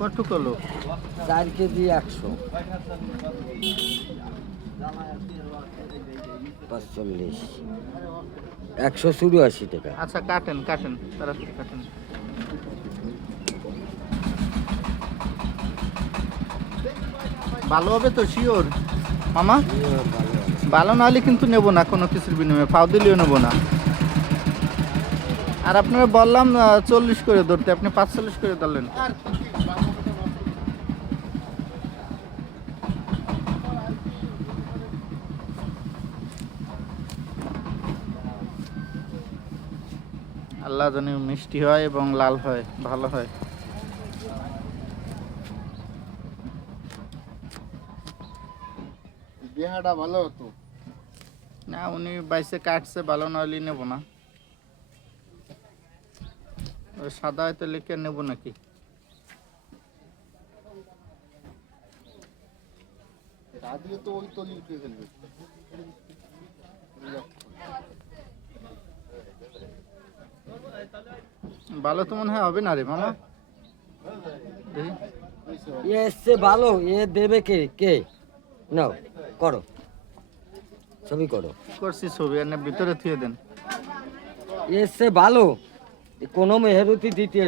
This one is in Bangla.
কটুক হলো? 4 কেজি 100, 45, 184 টাকা। আচ্ছা কাটেন কাটেন, তাড়াতাড়ি কাটেন। ভালো হবে তো শিওর মামা? ভালো না হলে কিন্তু নেবো না কোনো কিছুর বিনিময়ে, ফাও দিলেও নেবো না। আর আপনারা বললাম 40 করে ধরতে, আপনি 45 করে ধরলেন। আল্লাহ জানি মিষ্টি হয় এবং লাল হয়, ভালো হয়। বিহাটা ভালো হতো না, উনি বাইসে কাটছে, ভালো না হলে নেবো না। ওই সাদা হয়তো লিখে নেবো নাকি? দাদিও তো ওই তো লিখে ফেলবে। ভালো তো মনে হয় হবে না রে মামা। দেখি। এসছে ভালো, এ দেবে কে কে? নাও করো, ছবি করো। করছি ছবি, আর ভিতরে থুয়ে দেন। এসছে ভালো, কোনো মেহরতি দ্বিতীয়